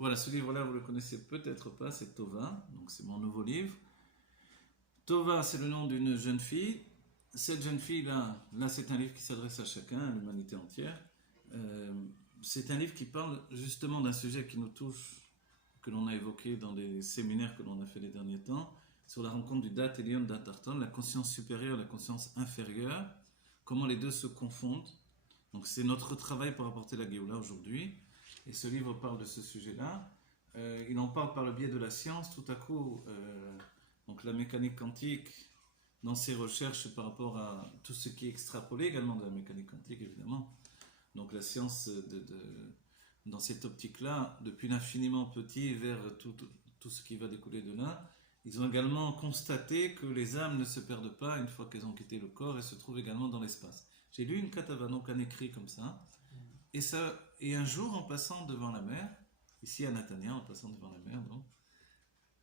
Voilà, ce livre-là, vous le connaissez peut-être pas, c'est Tova, donc c'est mon nouveau livre. Tova, c'est le nom d'une jeune fille. Cette jeune fille-là, c'est un livre qui s'adresse à chacun, à l'humanité entière. Euh, c'est un livre qui parle justement d'un sujet qui nous touche, que l'on a évoqué dans les séminaires que l'on a fait les derniers temps, sur la rencontre du Dat Elyon, Dat Tarton, la conscience supérieure, la conscience inférieure, comment les deux se confondent. Donc c'est notre travail pour apporter la Géoula aujourd'hui. Et ce livre parle de ce sujet-là. Il en parle par le biais de la science. Tout à coup, donc la mécanique quantique, dans ses recherches par rapport à tout ce qui est extrapolé également de la mécanique quantique, évidemment. Donc la science, dans cette optique-là, depuis l'infiniment petit vers tout ce qui va découler de là, ils ont également constaté que les âmes ne se perdent pas une fois qu'elles ont quitté le corps et se trouvent également dans l'espace. J'ai lu une katava, donc un écrit comme ça, et un jour en passant devant la mer, ici à Natania, en passant devant la mer, donc,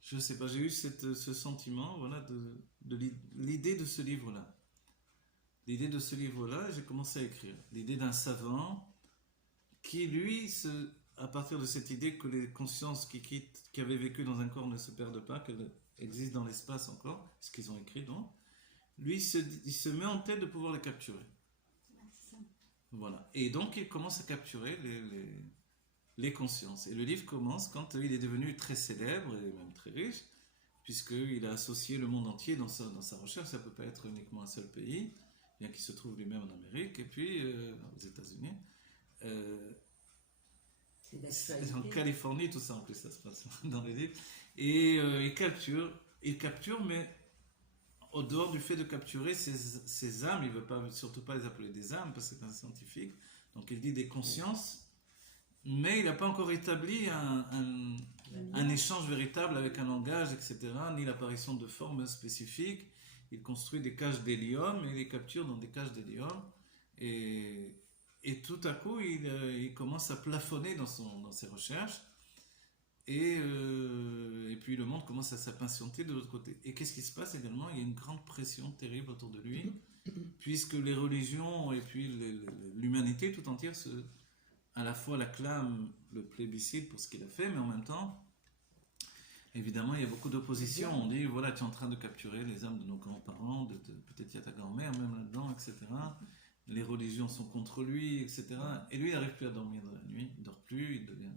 je ne sais pas, j'ai eu ce sentiment, voilà, de l'idée de ce livre-là. L'idée de ce livre-là, j'ai commencé à écrire. L'idée d'un savant qui, lui, à partir de cette idée que les consciences qui avaient vécu dans un corps ne se perdent pas, qu'elles existent dans l'espace encore, ce qu'ils ont écrit donc, lui, il se met en tête de pouvoir les capturer. Voilà. Et donc, il commence à capturer les consciences. Et le livre commence quand il est devenu très célèbre et même très riche, puisqu'il a associé le monde entier dans sa recherche. Ça ne peut pas être uniquement un seul pays, bien qu'il se trouve lui-même en Amérique, et puis aux États-Unis. C'est en Californie, tout ça en plus, ça se passe dans les livres. Et il capture, mais au dehors du fait de capturer ces âmes, il ne veut surtout pas les appeler des âmes, parce que c'est un scientifique, donc il dit des consciences, mais il n'a pas encore établi un échange véritable avec un langage, etc., ni l'apparition de formes spécifiques. Il construit des cages d'hélium et les capture dans des cages d'hélium. Et tout à coup, il commence à plafonner dans ses recherches. Et puis le monde commence à s'impatienter de l'autre côté. Et qu'est-ce qui se passe également? Il y a une grande pression terrible autour de lui, puisque les religions et puis l'humanité tout entière à la fois l'acclament, le plébiscite pour ce qu'il a fait, mais en même temps, évidemment, il y a beaucoup d'opposition. On dit, voilà, tu es en train de capturer les âmes de nos grands-parents, peut-être il y a ta grand-mère même là-dedans, etc. Les religions sont contre lui, etc. Et lui, il n'arrive plus à dormir de la nuit, il ne dort plus, il devient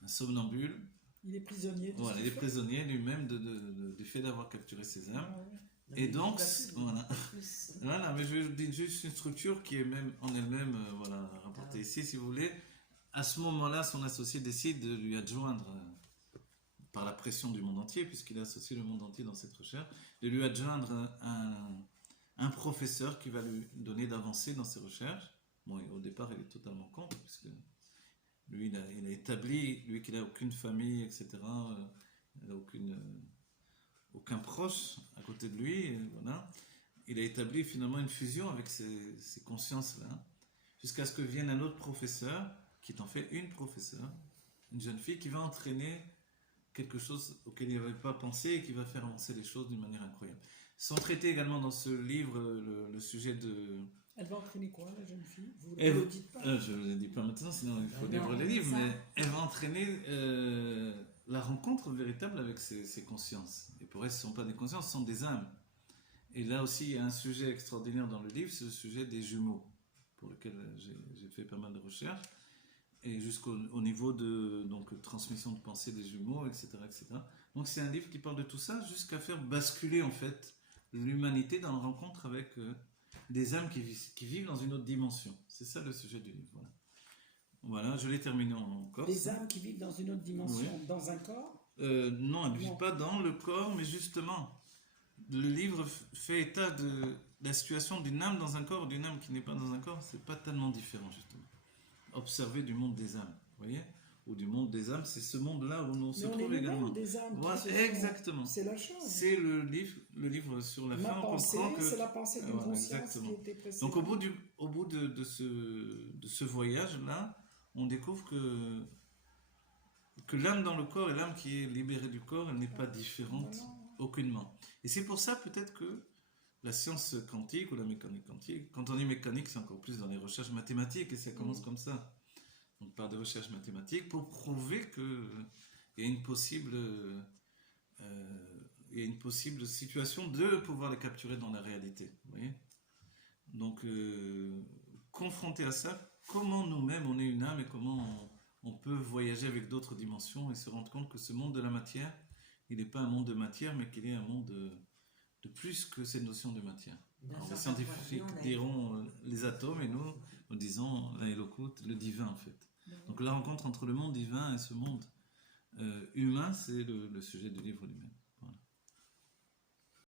un somnambule. Il est prisonnier. Voilà, il est prisonnier lui-même du fait d'avoir capturé ces âmes. Et donc, voilà, mais je dis juste une structure qui est même en elle-même, voilà, rapportée ici, si vous voulez. À ce moment-là, son associé décide de lui adjoindre, par la pression du monde entier, puisqu'il a associé le monde entier dans cette recherche, de lui adjoindre un professeur qui va lui donner d'avancées dans ses recherches. Bon, au départ, il est totalement contre, puisque lui, il a établi, lui qui n'a aucune famille, etc., il n'a aucun proche à côté de lui, et voilà. Il a établi finalement une fusion avec ces consciences-là, jusqu'à ce que vienne un autre professeur, qui est en fait une professeure, une jeune fille qui va entraîner quelque chose auquel il n'avait pas pensé et qui va faire avancer les choses d'une manière incroyable. Sont traités également dans ce livre le sujet de... Elle va entraîner quoi, la jeune fille? Vous ne le dites pas. Je ne le dis pas maintenant, sinon il faut lire les livres, mais elle va entraîner la rencontre véritable avec ces consciences. Et pour elle, ce ne sont pas des consciences, ce sont des âmes. Et là aussi, il y a un sujet extraordinaire dans le livre, c'est le sujet des jumeaux, pour lequel j'ai fait pas mal de recherches, et jusqu'au niveau de transmission de pensée des jumeaux, etc., etc. Donc c'est un livre qui parle de tout ça, jusqu'à faire basculer en fait l'humanité dans la rencontre avec des âmes qui vivent dans une autre dimension. C'est ça le sujet du livre. Voilà, je l'ai terminé en Corse. Des âmes qui vivent dans une autre dimension, oui. Dans un corps? Non, elles ne vivent pas dans le corps, mais justement, le livre fait état de la situation d'une âme dans un corps, d'une âme qui n'est pas dans un corps. C'est pas tellement différent, justement. Observer du monde des âmes, vous voyez, ou du monde des âmes, c'est ce monde-là où nous se trouvons également. Des âmes voilà, exactement. C'est la chose. C'est le livre sur la fin. Pensée, on comprend que c'est la pensée d'une conscience qui était précédente. Donc au bout de ce voyage-là, on découvre que l'âme dans le corps et l'âme qui est libérée du corps, elle n'est pas différente aucunement. Et c'est pour ça peut-être que la science quantique ou la mécanique quantique, quand on dit mécanique, c'est encore plus dans les recherches mathématiques et ça commence comme ça. donc par des recherches mathématiques, pour prouver qu'il y a une possible situation de pouvoir les capturer dans la réalité. Vous voyez ? Donc, confronté à ça, comment nous-mêmes, on est une âme et comment on peut voyager avec d'autres dimensions et se rendre compte que ce monde de la matière, il n'est pas un monde de matière, mais qu'il est un monde de plus que cette notion de matière. Alors, les scientifiques diront les atomes et nous disons le divin en fait. Donc la rencontre entre le monde divin et ce monde humain, c'est le sujet du livre lui-même.